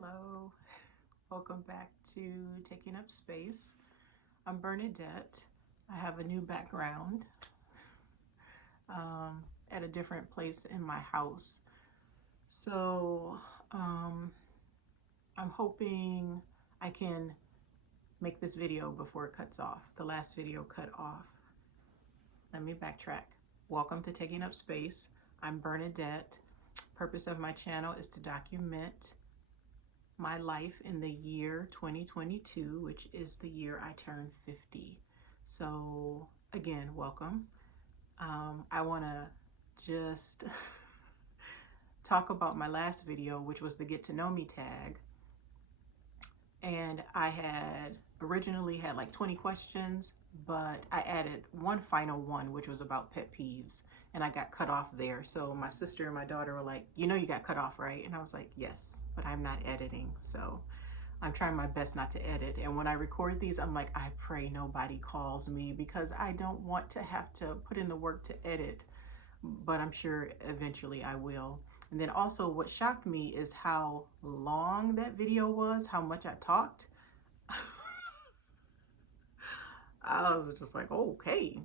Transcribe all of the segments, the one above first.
Hello, welcome back to Taking Up Space. I'm Bernadette. I have a new background at a different place in my house. So I'm hoping I can make this video before it cuts off. The last video cut off. Let me backtrack. Welcome to Taking Up Space. I'm Bernadette. Purpose of my channel is to document my life in the year 2022, which is the year I turned 50. So again, welcome. I want to just talk about my last video, which was the get to know me tag. And I had originally had like 20 questions, but I added one final one, which was about pet peeves, and I got cut off there. So my sister and my daughter were like, you know, you got cut off, right? And I was like, yes, but I'm not editing. So I'm trying my best not to edit. And when I record these, I'm like, I pray nobody calls me because I don't want to have to put in the work to edit, but I'm sure eventually I will. And then also what shocked me is how long that video was, how much I talked. I was just like, okay.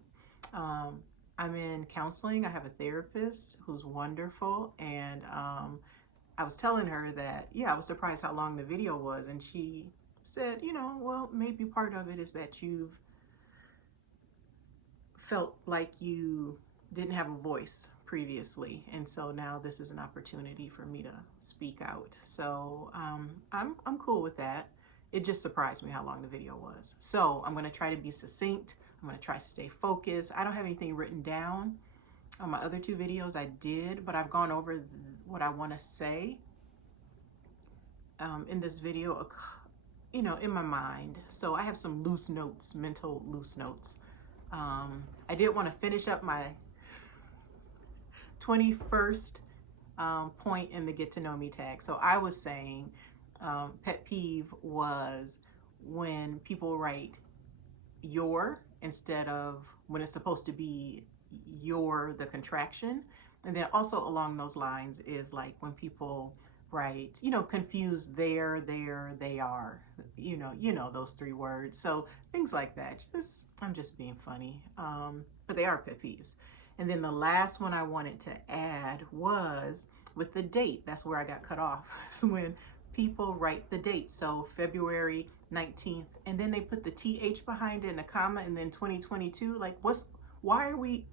I'm in counseling. I have a therapist who's wonderful. And I was telling her that, yeah, I was surprised how long the video was. And she said, you know, well, maybe part of it is that you've felt like you didn't have a voice previously, and so now this is an opportunity for me to speak out. So I'm cool with that. It just surprised me how long the video was. So I'm going to try to be succinct. I'm going to try to stay focused. I don't have anything written down. On my other two videos I did, but I've gone over what I want to say in this video, you know, in my mind. So I have some loose notes, mental loose notes. I did want to finish up my 21st point in the get to know me tag. So I was saying pet peeve was when people write your instead of when it's supposed to be your, the contraction. And then also along those lines is like when people write, you know, confuse their, they are, you know, those three words. So things like that. I'm just being funny. But they are pet peeves. And then the last one I wanted to add was with the date. That's where I got cut off. It's when people write the date. So February 19th, and then they put the TH behind it and a comma, and then 2022. Like, why are we,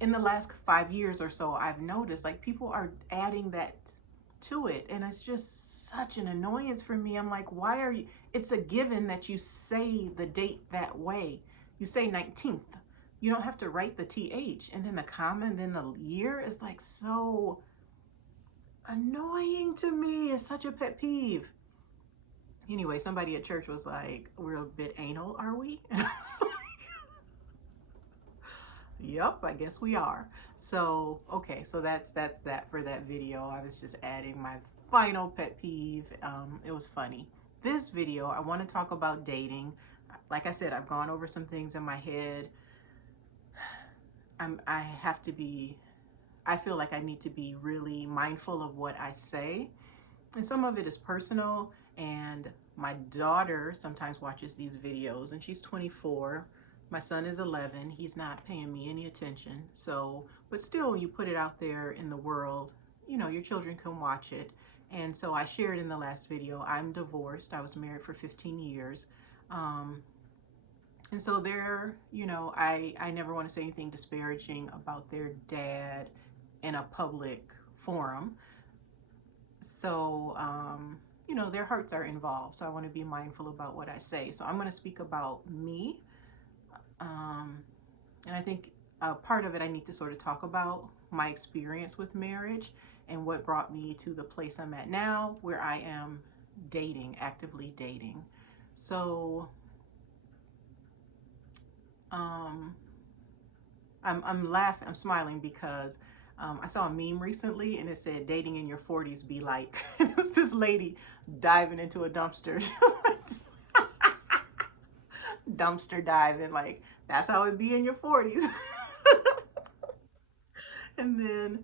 in the last 5 years or so, I've noticed like people are adding that to it. And it's just such an annoyance for me. I'm like, why are you, it's a given that you say the date that way. You say 19th. You don't have to write the TH, and then the comma, and then the year is like so annoying to me. It's such a pet peeve. Anyway, somebody at church was like, we're a bit anal, are we? And I was like, yep, I guess we are. So, okay, so that's that for that video. I was just adding my final pet peeve. It was funny. This video, I want to talk about dating. Like I said, I've gone over some things in my head. I feel like I need to be really mindful of what I say. And some of it is personal, and my daughter sometimes watches these videos, and she's 24. My son is 11. He's not paying me any attention. So, but still, you put it out there in the world, you know, your children can watch it. And so I shared in the last video, I'm divorced. I was married for 15 years. And so they're, you know, I never want to say anything disparaging about their dad in a public forum. So, you know, their hearts are involved. So I want to be mindful about what I say. So I'm going to speak about me. And I think part of it, I need to sort of talk about my experience with marriage and what brought me to the place I'm at now, where I am dating, actively dating. So I'm laughing, I'm smiling because I saw a meme recently and it said dating in your 40s be like. It was this lady diving into a dumpster. Dumpster diving, like that's how it be in your 40s. And then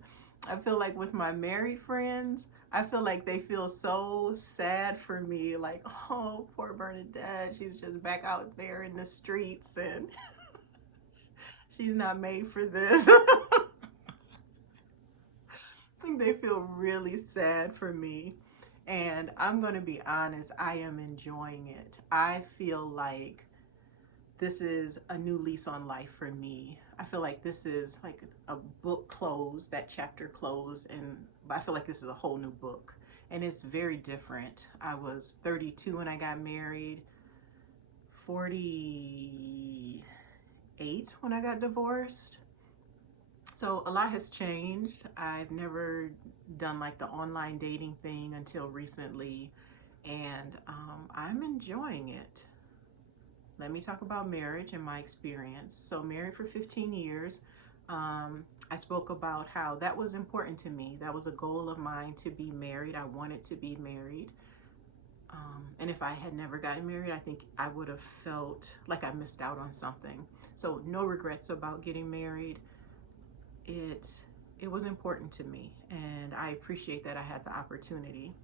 I feel like with my married friends, I feel like they feel so sad for me. Like, oh, poor Bernadette. She's just back out there in the streets and she's not made for this. I think they feel really sad for me. And I'm going to be honest, I am enjoying it. I feel like this is a new lease on life for me. I feel like this is like a book closed, that chapter closed, and I feel like this is a whole new book. And it's very different. I was 32 when I got married, 48 when I got divorced. So a lot has changed. I've never done like the online dating thing until recently, and I'm enjoying it. Let me talk about marriage and my experience. So married for 15 years. I spoke about how that was important to me. That was a goal of mine, to be married. I wanted to be married. And if I had never gotten married, I think I would have felt like I missed out on something. So no regrets about getting married. It was important to me, and I appreciate that I had the opportunity.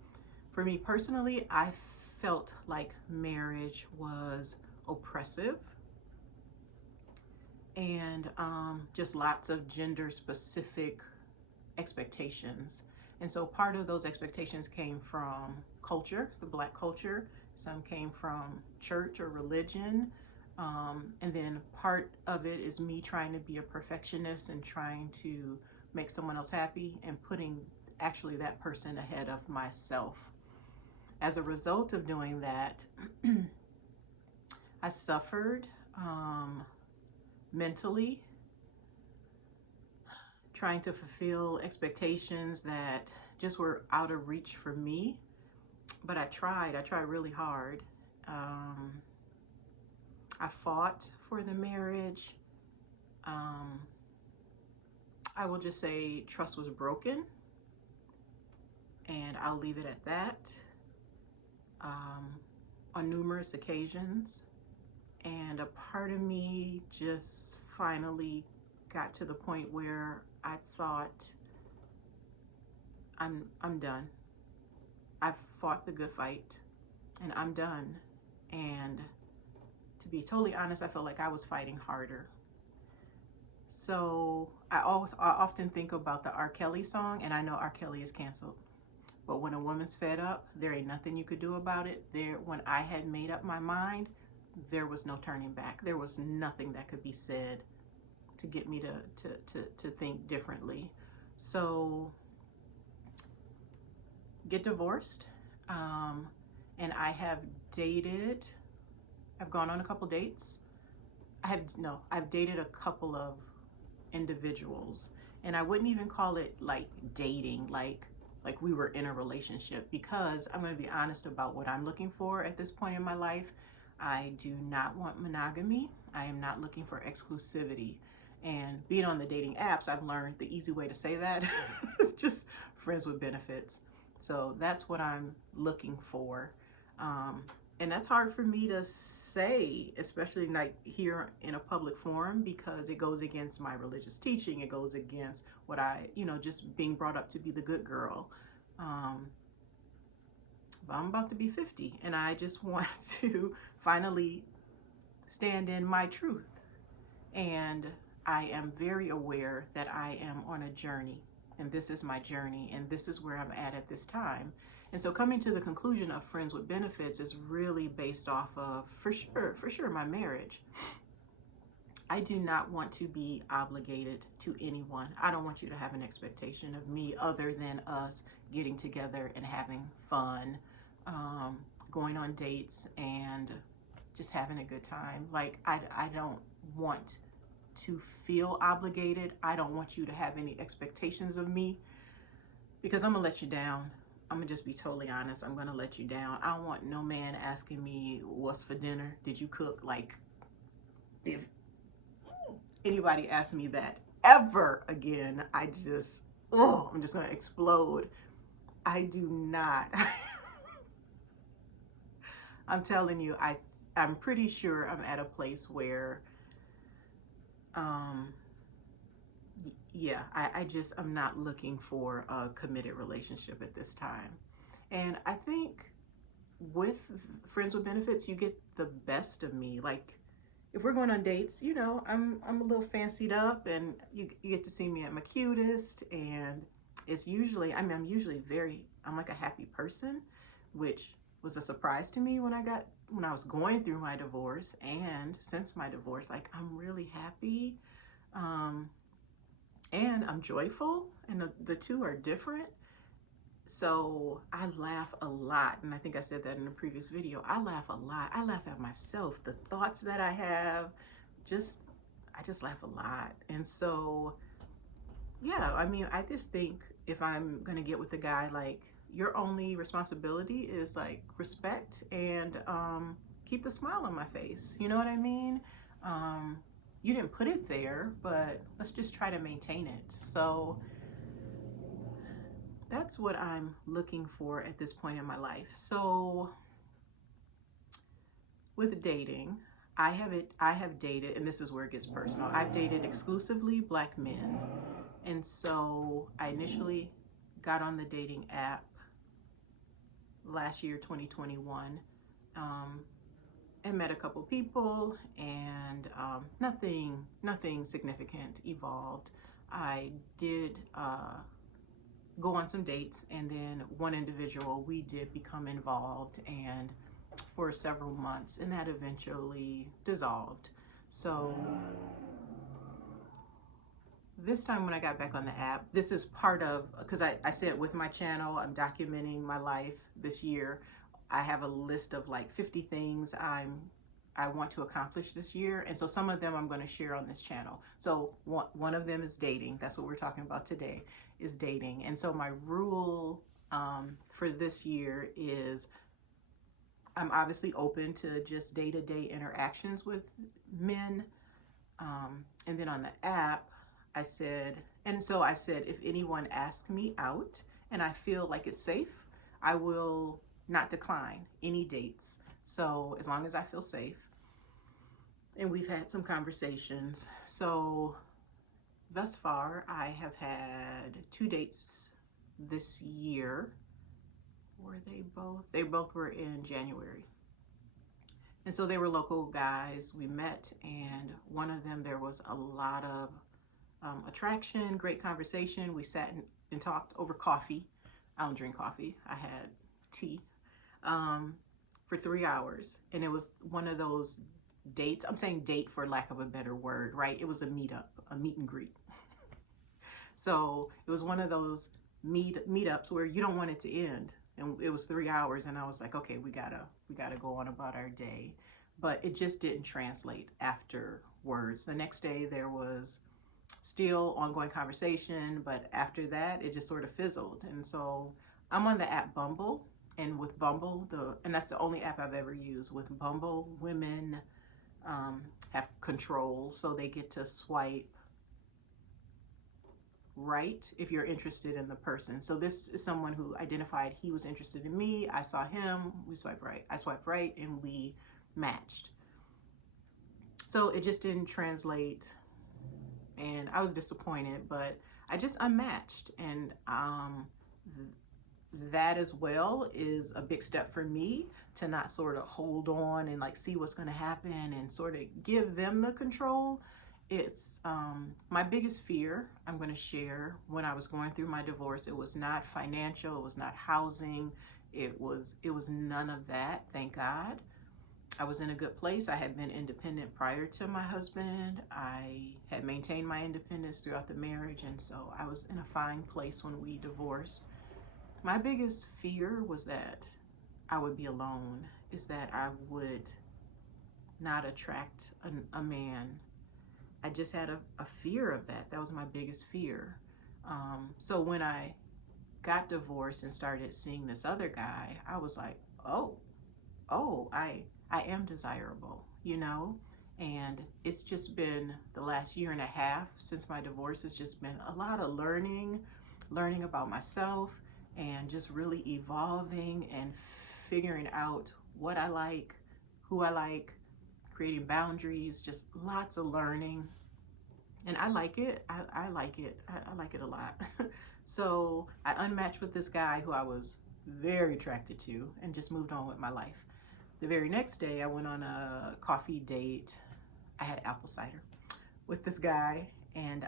For me personally, I felt like marriage was oppressive, and just lots of gender specific expectations. And so part of those expectations came from culture, the Black culture. Some came from church or religion. And then part of it is me trying to be a perfectionist and trying to make someone else happy and putting actually that person ahead of myself. As a result of doing that, I suffered mentally, trying to fulfill expectations that just were out of reach for me. But I tried really hard. I fought for the marriage. I will just say trust was broken, and I'll leave it at that. On numerous occasions, and a part of me just finally got to the point where I thought, I'm done. I've fought the good fight, and I'm done. And to be totally honest, I felt like I was fighting harder. So I often think about the R. Kelly song, and I know R. Kelly is canceled. But when a woman's fed up, there ain't nothing you could do about it. When I had made up my mind, there was no turning back. There was nothing that could be said to get me to think differently. So get divorced. And I have dated, I've gone on a couple dates. I've dated a couple of individuals, and I wouldn't even call it like dating, like we were in a relationship, because I'm going to be honest about what I'm looking for at this point in my life. I do not want monogamy. I am not looking for exclusivity. And being on the dating apps, I've learned the easy way to say that is just friends with benefits. So that's what I'm looking for. And that's hard for me to say, especially like here in a public forum, because it goes against my religious teaching. It goes against what just being brought up to be the good girl. But I'm about to be 50, and I just want to finally stand in my truth. And I am very aware that I am on a journey, and this is my journey, and this is where I'm at this time. And so coming to the conclusion of friends with benefits is really based off of, for sure, my marriage. I do not want to be obligated to anyone. I don't want you to have an expectation of me other than us getting together and having fun, going on dates and just having a good time. Like, I don't want to feel obligated. I don't want you to have any expectations of me, because I'm gonna let you down. I'm gonna just be totally honest. I'm gonna let you down. I don't want no man asking me what's for dinner. Did you cook? Like, if anybody asks me that ever again, I'm just gonna explode. I do not. I'm telling you, I'm pretty sure I'm at a place where yeah, I'm not looking for a committed relationship at this time. And I think with friends with benefits, you get the best of me. Like, if we're going on dates, I'm a little fancied up, and you get to see me at my cutest. And it's usually, I'm usually I'm like a happy person, which was a surprise to me when I was going through my divorce, and since my divorce, like, I'm really happy. Um, and I'm joyful, and the two are different. So I laugh a lot, and I think I said that in a previous video. I laugh a lot. I laugh at myself, the thoughts that I have. Just I just laugh a lot. And so, yeah, I mean, I just think if I'm gonna get with a guy, like, your only responsibility is like respect and keep the smile on my face. You know what I mean? Um, you didn't put it there, but let's just try to maintain it. So that's what I'm looking for at this point in my life. So with dating, I have dated, and this is where it gets personal. I've dated exclusively Black men. And so I initially got on the dating app last year, 2021, um, and met a couple people, and nothing significant evolved. I did go on some dates, and then one individual, we did become involved, and for several months, and that eventually dissolved. So this time when I got back on the app, this is part of, because I said with my channel, I'm documenting my life this year. I have a list of like 50 things I want to accomplish this year. And so some of them I'm going to share on this channel. So one of them is dating. That's what we're talking about today, is dating. And so my rule for this year is I'm obviously open to just day-to-day interactions with men. And then on the app, I've said, if anyone asks me out and I feel like it's safe, I will not decline any dates. So as long as I feel safe. And we've had some conversations. So thus far, I have had 2 dates this year. Were they both? They both were in January. And so they were local guys. We met, and one of them, there was a lot of attraction, great conversation. We sat and talked over coffee. I don't drink coffee. I had tea for 3 hours. And it was one of those dates. I'm saying date for lack of a better word, right? It was a meetup, a meet and greet. So it was one of those meetups where you don't want it to end. And it was 3 hours, and I was like, okay, we gotta go on about our day. But it just didn't translate afterwards. The next day there was still ongoing conversation, but after that it just sort of fizzled. And so I'm on the app Bumble, and with Bumble, and that's the only app I've ever used. With Bumble, women have control, so they get to swipe right if you're interested in the person. So this is someone who identified he was interested in me. I saw him, we swiped right. I swiped right, and we matched. So it just didn't translate, and I was disappointed, but I just unmatched. And that as well is a big step for me, to not sort of hold on and like see what's going to happen and sort of give them the control. It's my biggest fear I'm going to share. When I was going through my divorce, it was not financial, it was not housing, it was none of that, thank God. I was in a good place. I had been independent prior to my husband. I had maintained my independence throughout the marriage, and so I was in a fine place when we divorced. My biggest fear was that I would be alone, is that I would not attract a man. I just had a fear of that. That was my biggest fear. So when I got divorced and started seeing this other guy, I was like, oh, I am desirable, you know? And it's just been the last year and a half since my divorce. It's just been a lot of learning about myself, and just really evolving and figuring out what I like, who I like, creating boundaries, just lots of learning. And I like it. I like it. I like it a lot. So I unmatched with this guy who I was very attracted to and just moved on with my life. The very next day, I went on a coffee date. I had apple cider with this guy, and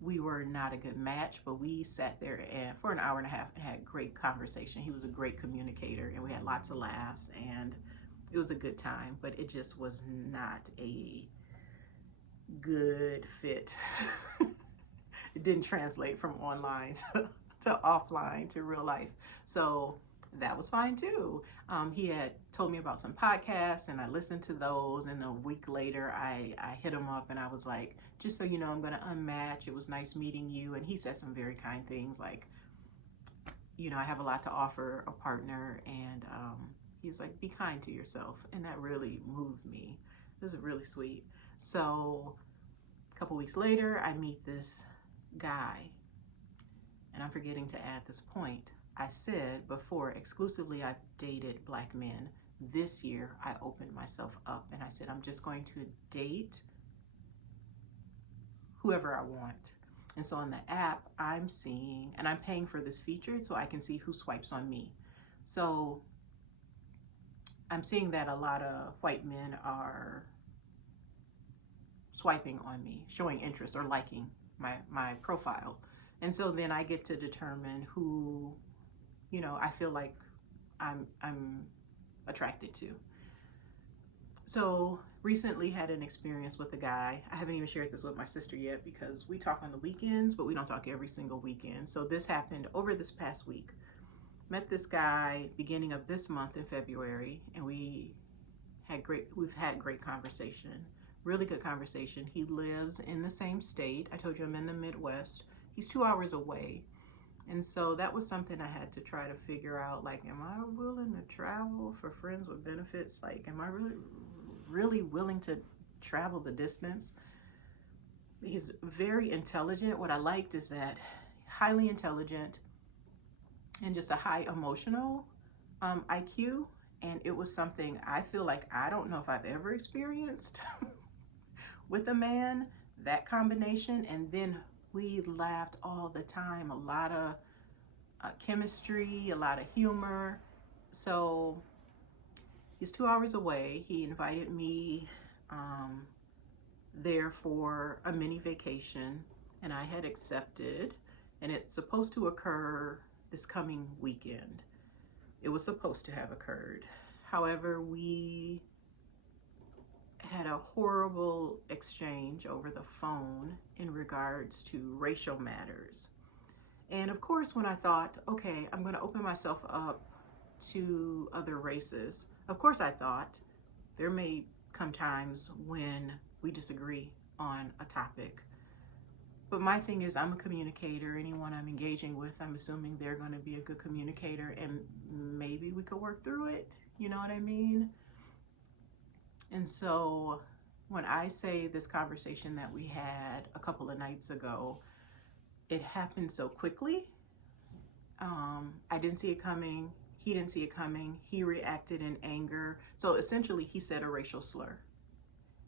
we were not a good match, but we sat there and for an hour and a half and had great conversation. He was a great communicator, and we had lots of laughs, and it was a good time, but it just was not a good fit. It didn't translate from online to offline to real life. So that was fine too. He had told me about some podcasts and I listened to those. And a week later, I hit him up and I was like, just so you know, I'm going to unmatch. It was nice meeting you. And he said some very kind things like, you know, I have a lot to offer a partner. And he was like, be kind to yourself. And that really moved me. It was really sweet. So a couple weeks later, I meet this guy, and I'm forgetting to add this point. I said before, exclusively I've dated black men. This year, I opened myself up and I said, I'm just going to date whoever I want. And so on the app, I'm seeing, and I'm paying for this feature so I can see who swipes on me. So I'm seeing that a lot of white men are swiping on me, showing interest or liking my profile. And so then I get to determine who, you know, I feel like I'm attracted to. So recently had an experience with a guy. I haven't even shared this with my sister yet because we talk on the weekends, but we don't talk every single weekend. So this happened over this past week. Met this guy beginning of this month in February, and we've had great conversation. Really good conversation. He lives in the same state. I told you I'm in the Midwest. He's 2 hours away. And so that was something I had to try to figure out, like, am I willing to travel for friends with benefits? Like, am I really willing to travel the distance? He's very intelligent. What I liked is that highly intelligent and just a high emotional IQ. And it was something I feel like I don't know if I've ever experienced with a man, that combination. And then we laughed all the time, a lot of chemistry, a lot of humor. So he's 2 hours away. He invited me there for a mini vacation, and I had accepted, and it's supposed to occur this coming weekend. It was supposed to have occurred. However, we had a horrible exchange over the phone in regards to racial matters. And of course, when I thought, okay, I'm going to open myself up to other races, of course I thought there may come times when we disagree on a topic. But my thing is, I'm a communicator. Anyone I'm engaging with, I'm assuming they're going to be a good communicator, and maybe we could work through it. You know what I mean? And so when I say this conversation that we had a couple of nights ago, it happened so quickly. I didn't see it coming. He didn't see it coming. He reacted in anger. So essentially, he said a racial slur.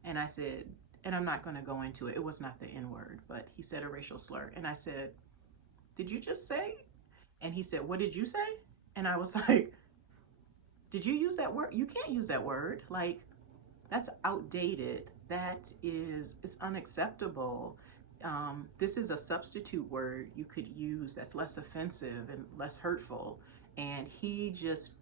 And I said, and I'm not going to go into it. It was not the N-word, but he said a racial slur. And I said, did you just say? And he said, what did you say? And I was like, did you use that word? You can't use that word. Like, that's outdated. It's unacceptable. This is a substitute word you could use that's less offensive and less hurtful. And he just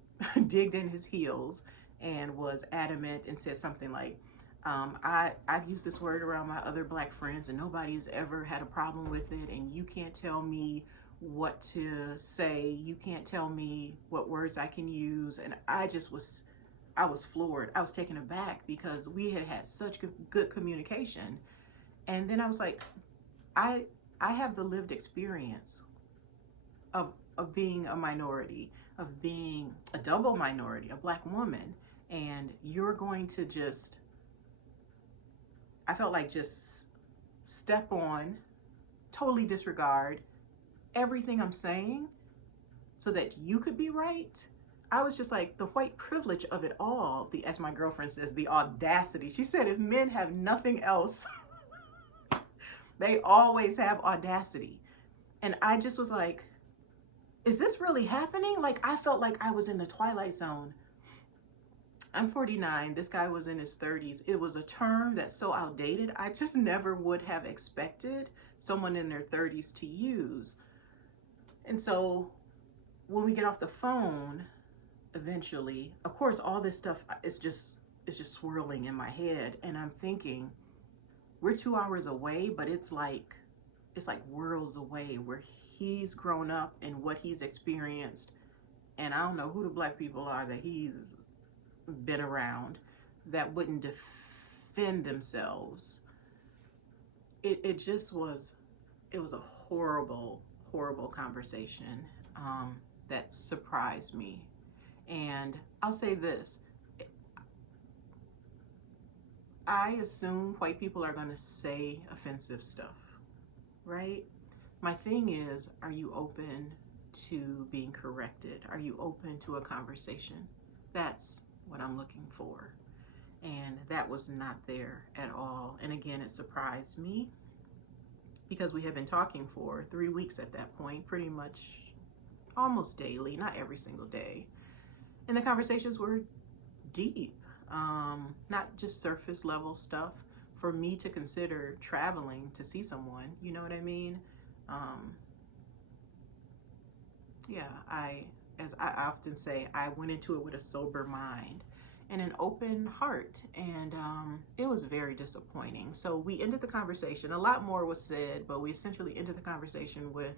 digged in his heels and was adamant and said something like, I've used this word around my other black friends and nobody's ever had a problem with it, and you can't tell me what to say. You can't tell me what words I can use. And I was floored. I was taken aback because we had such good communication. And then I was like, I have the lived experience of being a minority, of being a double minority, a black woman, and you're going to just, I felt like just step on, totally disregard everything I'm saying so that you could be right. I was just like, the white privilege of it all, as my girlfriend says, the audacity. She said, if men have nothing else They always have audacity. And I just was like, is this really happening? Like, I felt like I was in the Twilight Zone. I'm 49. This guy was in his 30s. It was a term that's so outdated. I just never would have expected someone in their 30s to use. And so when we get off the phone, eventually, of course, all this stuff is just swirling in my head. And I'm thinking, we're 2 hours away, but it's like worlds away, where he's grown up and what he's experienced. And I don't know who the black people are that he's been around that wouldn't defend themselves. It just was, it was a horrible conversation that surprised me. And I'll say this, I assume white people are going to say offensive stuff, right? My thing is, are you open to being corrected? Are you open to a conversation? That's what I'm looking for. And that was not there at all. And again, it surprised me because we had been talking for 3 weeks at that point, pretty much almost daily, not every single day. And the conversations were deep, not just surface level stuff. For me to consider traveling to see someone, you know what I mean? Yeah, as I often say, I went into it with a sober mind and an open heart, and it was very disappointing. So we ended the conversation. A lot more was said, but we essentially ended the conversation with,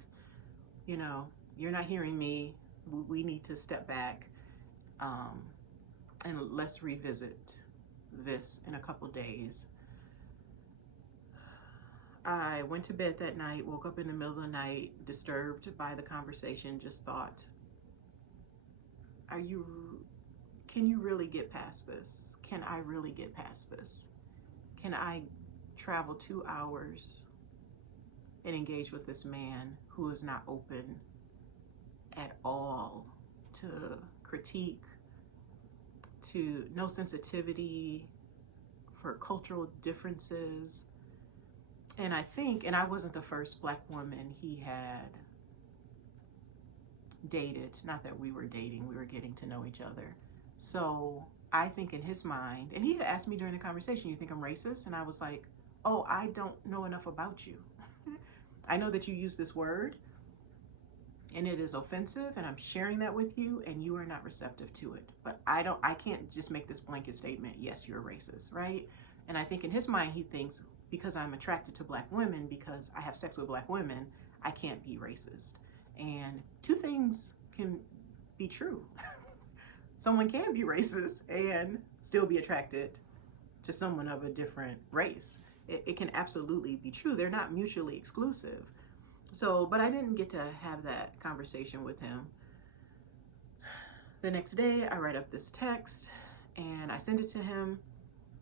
you know, you're not hearing me. We need to step back, and let's revisit this in a couple days. I went to bed that night, woke up in the middle of the night, disturbed by the conversation, just thought, can you really get past this? Can I really get past this? Can I travel 2 hours and engage with this man who is not open at all to critique, to no sensitivity for cultural differences? And I think, and I wasn't the first black woman he had dated. Not that we were dating, we were getting to know each other. So I think in his mind, and he had asked me during the conversation, you think I'm racist? And I was like, oh, I don't know enough about you. I know that you use this word and it is offensive, and I'm sharing that with you, and you are not receptive to it. But I can't just make this blanket statement, yes, you're a racist, right? And I think in his mind, he thinks, because I'm attracted to black women, because I have sex with black women, I can't be racist. And two things can be true. Someone can be racist and still be attracted to someone of a different race. It can absolutely be true. They're not mutually exclusive. So, but I didn't get to have that conversation with him. The next day, I write up this text and I send it to him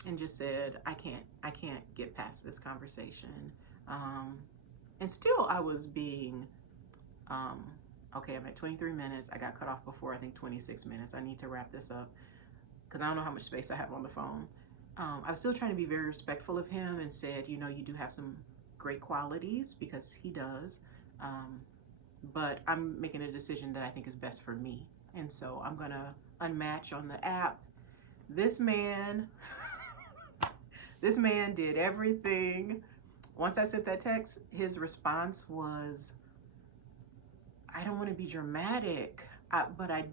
and just said, I can't get past this conversation. And still I was being, okay, I'm at 23 minutes. I got cut off before, I think 26 minutes. I need to wrap this up because I don't know how much space I have on the phone. I was still trying to be very respectful of him and said, you know, you do have some great qualities, because he does. But I'm making a decision that I think is best for me. And so I'm going to unmatch on the app. This man, this man did everything. Once I sent that text, his response was, I don't want to be dramatic, but I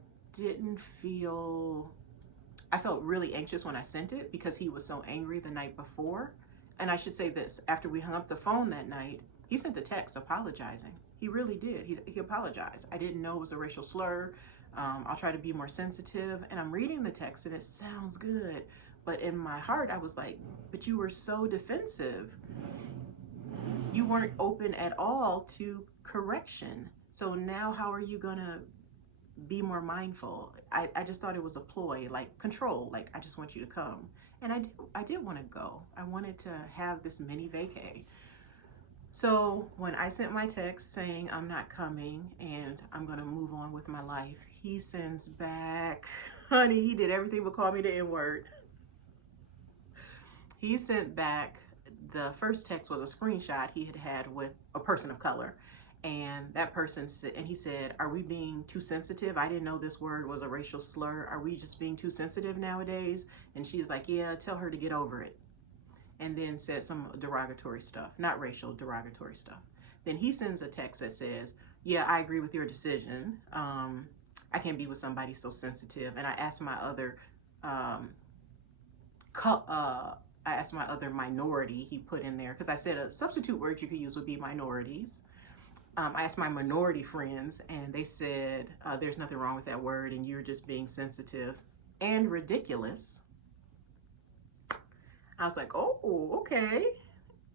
felt really anxious when I sent it because he was so angry the night before. And I should say this, after we hung up the phone that night, he sent a text apologizing. He really did. He apologized. I didn't know it was a racial slur. I'll try to be more sensitive. And I'm reading the text and it sounds good. But in my heart, I was like, but you were so defensive. You weren't open at all to correction. So now how are you gonna be more mindful? I just thought it was a ploy, like control, like I just want you to come. And I did want to go. I wanted to have this mini vacay. So when I sent my text saying I'm not coming and I'm gonna move on with my life, he sends back, honey, he did everything but call me the N-word. He sent back the first text was a screenshot he had with a person of color. And that person said, and he said, "Are we being too sensitive? I didn't know this word was a racial slur. Are we just being too sensitive nowadays?" And she's like, "Yeah, tell her to get over it." And then said some derogatory stuff, not racial, derogatory stuff. Then he sends a text that says, "Yeah, I agree with your decision. I can't be with somebody so sensitive." And I asked my other, um, I asked my other minority, he put in there, because I said a substitute word you could use would be minorities. I asked my minority friends, and they said, "There's nothing wrong with that word, and you're just being sensitive and ridiculous." I was like, "Oh, okay."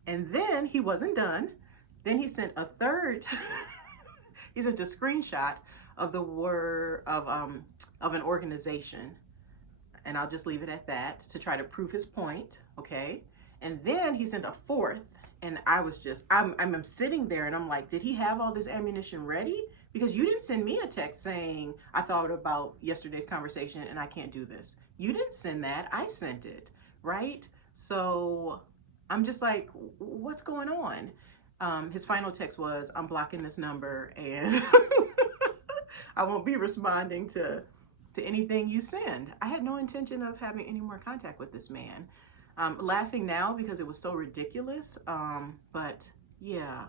And then he wasn't done. Then he sent a third, he sent a screenshot of the word of an organization. And I'll just leave it at that to try to prove his point, okay? And then he sent a fourth, and I was just, I'm sitting there and I'm like, did he have all this ammunition ready? Because you didn't send me a text saying, "I thought about yesterday's conversation and I can't do this." You didn't send that, I sent it, right? So I'm just like, what's going on? His final text was, "I'm blocking this number and I won't be responding to anything you send." I had no intention of having any more contact with this man. Laughing now because it was so ridiculous. But yeah,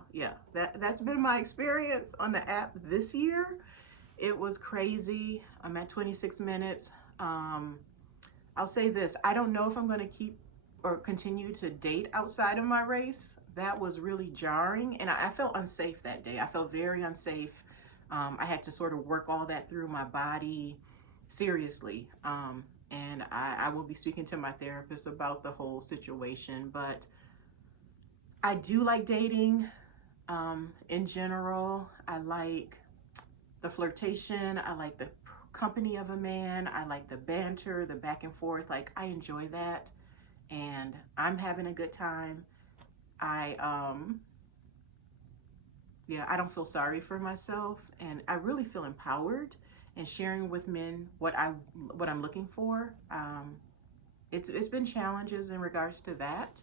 that's been my experience on the app this year. It was crazy. I'm at 26 minutes. I'll say this, I don't know if I'm going to keep or continue to date outside of my race. That was really jarring, and I felt unsafe that day. I felt very unsafe. I had to sort of work all that through my body seriously. And I will be speaking to my therapist about the whole situation. But I do like dating in general. I like the flirtation. I like the company of a man. I like the banter, the back and forth. Like, I enjoy that. And I'm having a good time. Yeah, I don't feel sorry for myself, and I really feel empowered and sharing with men what I'm looking for. It's been challenges in regards to that,